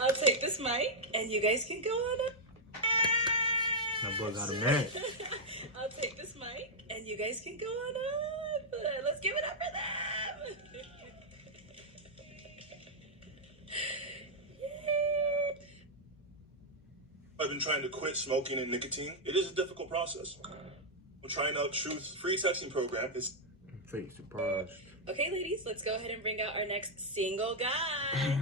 I'll take this mic, and you guys can go on up. That boy got a match. I'll take this mic, and you guys can go on up. Let's give it up for them. Yay. I've been trying to quit smoking and nicotine. It is a difficult process. I'm trying out Truth's free texting program. It's Fake surprised. Okay, ladies, let's go ahead and bring out our next single guy.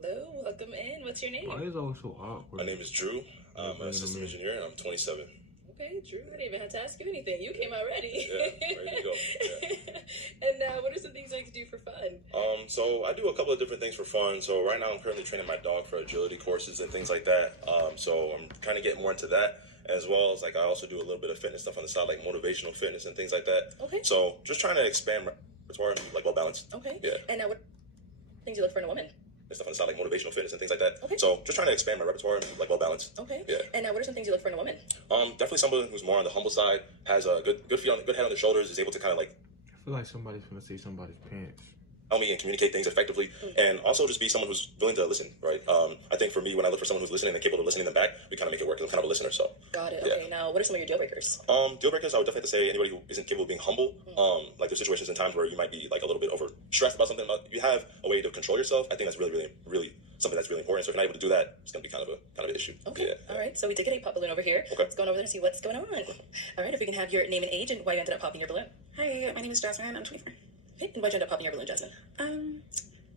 Hello, welcome in. What's your name? Why is always so awkward? My name is Drew. I'm a system engineer and I'm 27. Okay, Drew, I didn't even have to ask you anything. You came out ready. Yeah, ready to go. Yeah. And what are some things you like to do for fun? So I do a couple of different things for fun. So right now I'm currently training my dog for agility courses and things like that. So I'm trying to get more into that, as well as like I also do a little bit of fitness stuff on the side, like motivational fitness and things like that. Okay. So just trying to expand my repertoire and be like well balanced. Okay. Yeah. And now what things you look for in a woman? And stuff on the side, like motivational fitness and things like that. Okay. So just trying to expand my repertoire and be like well balanced. Okay. Yeah. And now what are some things you look for in a woman? Definitely someone who's more on the humble side, has a good feel, good head on their shoulders, is able to kind of like I feel like somebody's gonna see somebody's pants. help me and communicate things effectively, and also just be someone who's willing to listen, right? I think for me, when I look for someone who's listening and capable of listening them back, we kind of make it work. 'Cause I'm kind of a listener, so. Got it. Yeah. Okay. Now, what are some of your deal breakers? Deal breakers, I would definitely have to say anybody who isn't capable of being humble. Like there's situations and times where you might be like a little bit over stressed about something. But if you have a way to control yourself, I think that's really something that's really important. So if you're not able to do that, it's gonna be kind of an issue. Okay. Yeah. All right. So we did get a pop balloon over here. Okay. Let's go on over there and see what's going on. All right. If we can have your name and age and why you ended up popping your balloon. Hi, my name is Jasmine. I'm 24. Okay. And why'd you end up popping your balloon, Jasmine?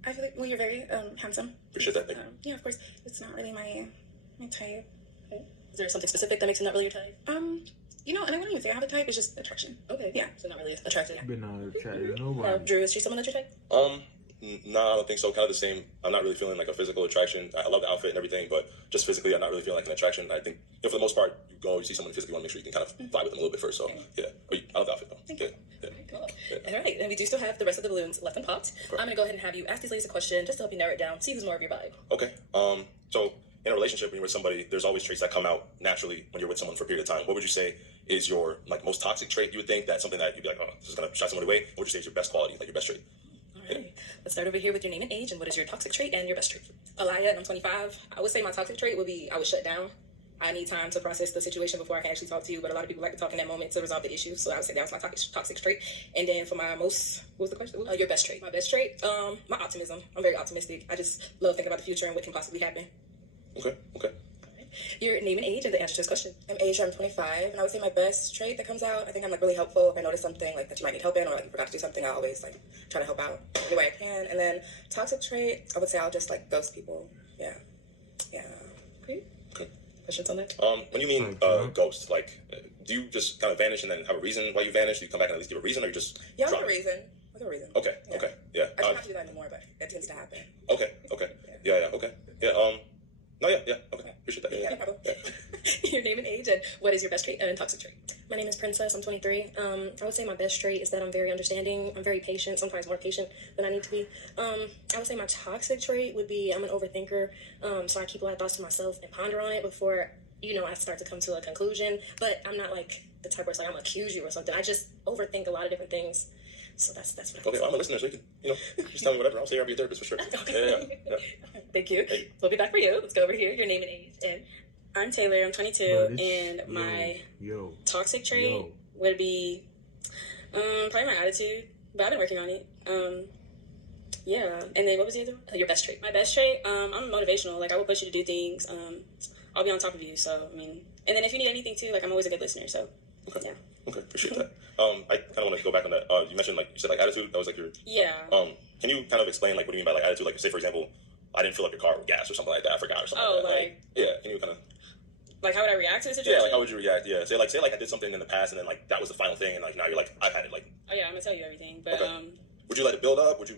I feel like, well, you're very handsome. Appreciate that. Thank you. Yeah, of course. It's not really my type. Okay. Is there something specific that makes it not really your type? You know, and I wouldn't even say I have a type. It's just attraction. Okay. Yeah. So not really attracted. Been not attracted to nobody. Drew, is she someone that you're type? No, I don't think so. Kind of the same. I'm not really feeling like a physical attraction. I love the outfit and everything, but just physically, I'm not really feeling like an attraction. I think, for the most part, you see someone physically, you want to make sure you can kind of vibe with them a little bit first. So, yeah. I love the outfit, though. Thank you. Yeah. Cool. All right. And we do still have the rest of the balloons left and popped. Okay. I'm going to go ahead and have you ask these ladies a question just to help you narrow it down, see who's more of your vibe. Okay. So in a relationship, when you're with somebody, there's always traits that come out naturally when you're with someone for a period of time. What would you say is your most toxic trait? You would think that's something that you'd be like, oh, this is gonna shy someone away. What would you say is your best quality, like your best trait? All right. Let's start over here with your name and age, and what is your toxic trait and your best trait? Alaya, and I'm 25. I would say my toxic trait would be I would shut down. I need time to process the situation before I can actually talk to you, but a lot of people like to talk in that moment to resolve the issue. So I would say that was my toxic trait. And then for my what was the question? Your best trait. My best trait, my optimism. I'm very optimistic. I just love thinking about the future and what can possibly happen. Okay. Your name and age and the answer to this question. I'm Asia. I'm 25, and I would say my best trait that comes out. I think I'm really helpful. If I notice something that you might need help in, or you forgot to do something, I always try to help out any way I can. And then toxic trait, I would say I'll just ghost people. Yeah. Okay. Questions on that? When you mean ghost, do you just kind of vanish and then have a reason why you vanish? Do you come back and at least give a reason, or you just Yeah, drop? with a reason. Okay. Yeah. I don't have to do that anymore, but that tends to happen. Okay. Yeah. Okay. Yeah. No. Yeah. Okay. Appreciate that. Yeah, no problem. Yeah. Your name and age, and what is your best trait and toxic trait? My name is Princess. I'm 23. I would say my best trait is that I'm very understanding. I'm very patient, sometimes more patient than I need to be. I would say my toxic trait would be I'm an overthinker. So I keep a lot of thoughts to myself and ponder on it before, I start to come to a conclusion. But I'm not like the type where it's like I'm going to accuse you or something. I just overthink a lot of different things. So that's what I Okay, well, I'm a listener, so you can, just tell me whatever. I'll say I'll be a therapist for sure. Okay. Yeah. Thank you. Hey. We'll be back for you. Let's go over here. Your name and age. And I'm Taylor. I'm 22. And my toxic trait would be probably my attitude. But I've been working on it. Yeah. And then what was the other one? Your best trait. My best trait, I'm motivational. I will push you to do things. I'll be on top of you. So, and then if you need anything too, I'm always a good listener. So, Okay. Yeah. Okay, appreciate that. I kind of want to go back on that. You mentioned, you said, attitude. That was, your... Yeah. Can you kind of explain, what do you mean by, attitude? Say, for example, I didn't fill up your car with gas or something like that. I forgot or something like that. Yeah, can you kind of... how would I react to the situation? Yeah, how would you react? Yeah, say, I did something in the past, and then, that was the final thing, and, now you're I've had it, Oh, yeah, I'm going to tell you everything, but, okay. Would you let it build up? Would you...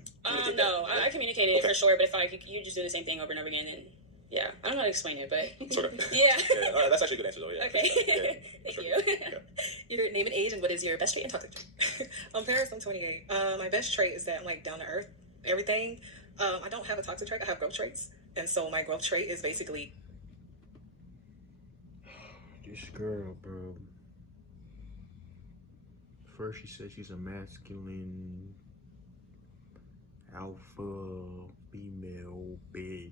No, I communicated it for sure, but if, you just do the same thing over and over again, and... Yeah, I don't know how to explain it, but... Sort of. Yeah. Yeah, that's actually a good answer, though, yeah. Okay. Yeah, Thank you. Yeah. Your name and age, and what is your best trait and toxic trait? I'm Paris. I'm 28. My best trait is that I'm, down to earth. Everything. I don't have a toxic trait. I have growth traits. And so my growth trait is basically... This girl, bro. First she said she's a masculine alpha female big.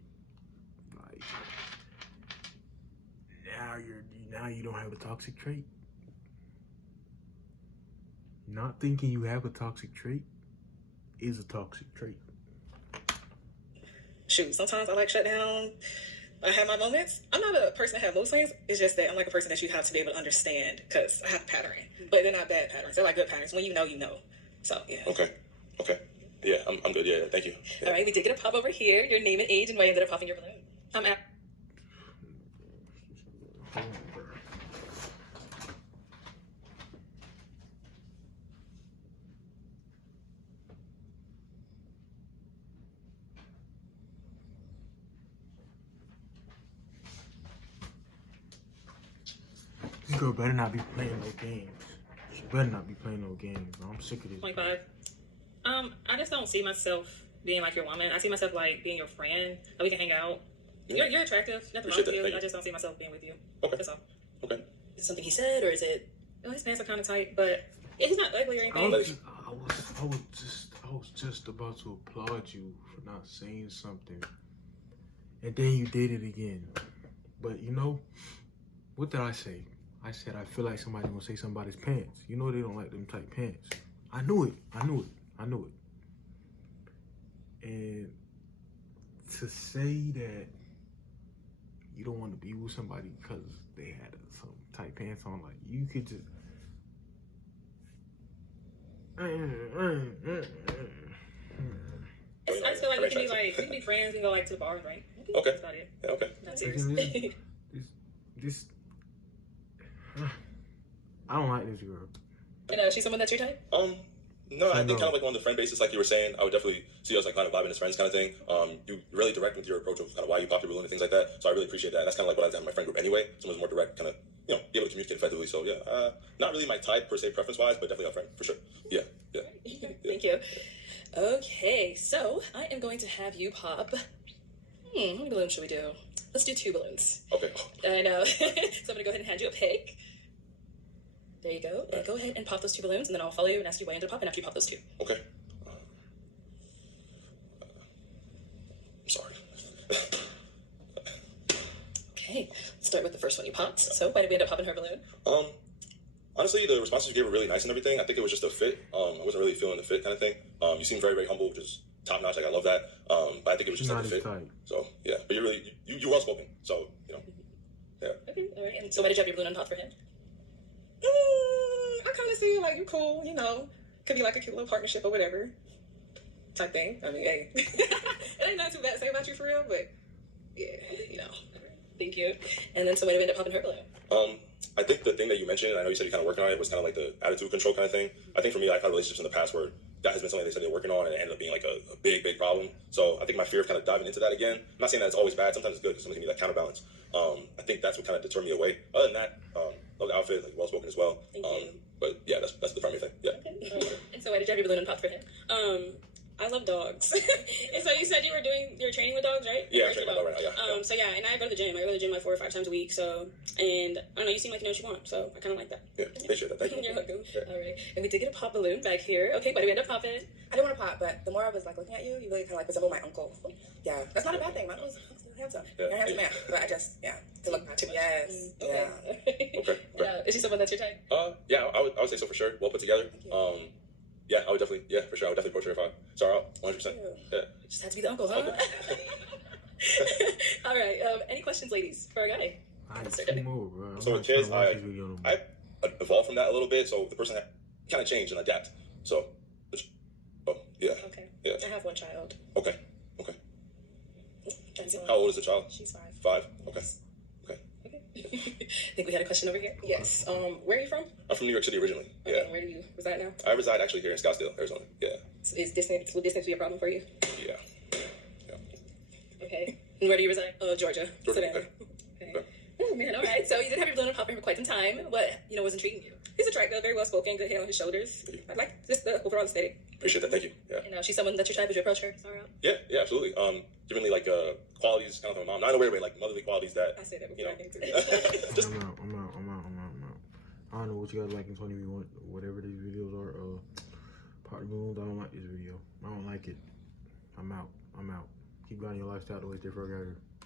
Like now you don't have a toxic trait. Not thinking you have a toxic trait is a toxic trait. Shoot, sometimes I like shut down. I have my moments. I'm not a person that have mood swings. It's just that I'm like a person that you have to be able to understand because I have a pattern. But they're not bad patterns. They're like good patterns. When you know, you know. So, yeah. Okay. Yeah, I'm good. Yeah, thank you. Yeah. All right, we did get a pop over here. Your name and age and why you ended up popping your balloon. Hold on, bro. This girl better not be playing no games. She better not be playing no games, bro. I'm sick of this. 25. I just don't see myself being like your woman. I see myself like being your friend. Like we can hang out. Yeah. You're attractive. Nothing wrong Appreciate with you. that. Thank I you. just don't see myself being with you. Okay. That's all. Okay. Is it something he said or is it? Oh, his pants are kind of tight, but he's not ugly or I anything. was just about to applaud you for not saying something, and then you did it again. But you know, what did I say? I said I feel like somebody's gonna say somebody's pants. You know they don't like them tight pants. I knew it. And to say that you don't want to be with somebody because they had some tight pants on, like you could just. I just feel like we can be friends and go like to the bars, right? Okay. That's about it. Yeah, okay. Not serious. This. I don't like this girl. You know, she's someone that's your type. No, I think kind of like on the friend basis, like you were saying, I would definitely see us like kind of vibing as friends kind of thing. You really direct with your approach of kind of why you popped your balloon and things like that. So I really appreciate that. And that's kind of like what I've done in my friend group anyway. Someone's more direct, kind of, be able to communicate effectively. So yeah, not really my type per se preference wise, but definitely a friend for sure. Yeah. Thank you. Okay, so I am going to have you pop. How many balloons should we do? Let's do 2 balloons. Okay. I know. So I'm gonna go ahead and hand you a pick. There you go. And go ahead and pop those 2 balloons, and then I'll follow you and ask you why you ended up popping after you pop those 2. Okay. I'm sorry. Okay, let's start with the first one you popped. So why did we end up popping her balloon? Honestly, the responses you gave were really nice and everything. I think it was just a fit. I wasn't really feeling the fit kind of thing. You seem very, very humble, which is top notch. Like I love that. But I think it was just like a fit. Tight. So yeah, but you're well spoken. So yeah. Okay, all right. And so why did you have your balloon unpopped for him? I kind of see like you're cool, could be like a cute little partnership or whatever type thing. I mean, hey, it ain't not too bad to say about you for real, but yeah, Thank you. And then so why did we end up popping her balloon? I think the thing that you mentioned, I know you said you're kind of working on it, was kind of like the attitude control kind of thing. I think for me, I've had relationships in the past where that has been something they said they're working on, and it ended up being like a big, big problem. So I think my fear of kind of diving into that again, I'm not saying that it's always bad. Sometimes it's good because sometimes you need that counterbalance. I think that's what kind of deterred me away. Other than that, love the outfit, like well spoken as well. Thank you. But yeah, that's the primary thing. Yeah. Okay. And so why did you have your balloon unpopped for him? I love dogs. And so you said you were training with dogs, right? Yeah, I'm training my dog right now. Yeah. So yeah, and I go to the gym. I go to the gym like 4 or 5 times a week. So, and I don't know, you seem like you know what you want. So I kind of like that. Yeah, appreciate that. Thank you. You're welcome. Yeah. All right. And we did get a pop balloon back here. Okay, why did we end up popping? I didn't want to pop, but the more I was like looking at you, you really kind of like resemble my uncle. Yeah, that's not a bad thing. My uncle's handsome. Yeah. You're a handsome man, but I just to look at him. Yes. Okay. Yeah. Okay. Is she someone that's your type? Yeah, I would say so for sure. Well put together. Yeah, I would definitely. Yeah, for sure. I would definitely approach her if I saw her out. 100%. Yeah. It just had to be the uncle, huh? All right. Any questions, ladies, for our guy? I had 2 more, bro. I'm So not with kids, trying to watch this video no more. I evolved from that a little bit. So the person kind of changed and adapt. So, yeah. Okay. Yeah. I have 1 child. Okay. That's it. How old is the child? She's 5. 5. Okay. I think we had a question over here. Yes. Where are you from? I'm from New York City originally. Okay, Yeah. and where do you reside now? I reside actually here in Scottsdale, Arizona. Yeah. Will distance be a problem for you? Yeah. Okay. And where do you reside? Georgia. Georgia, Savannah. okay. Okay. Oh man, all right. So you did have your balloon popping for quite some time. What was intriguing you? He's attractive, very well spoken, good head on his shoulders. I like just the overall aesthetic. Appreciate that. Thank you. Yeah. And she's someone that your type. Would you approach her? Sorry. Yeah, absolutely. Given me like qualities kind of from my mom, not in a weird way, like motherly qualities that I said that you before know. I came to Just I'm out. I don't know what you guys like in 20 want whatever these videos are. Party balloons. I don't like this video. I don't like it. I'm out. Keep going your lifestyle the way it's different.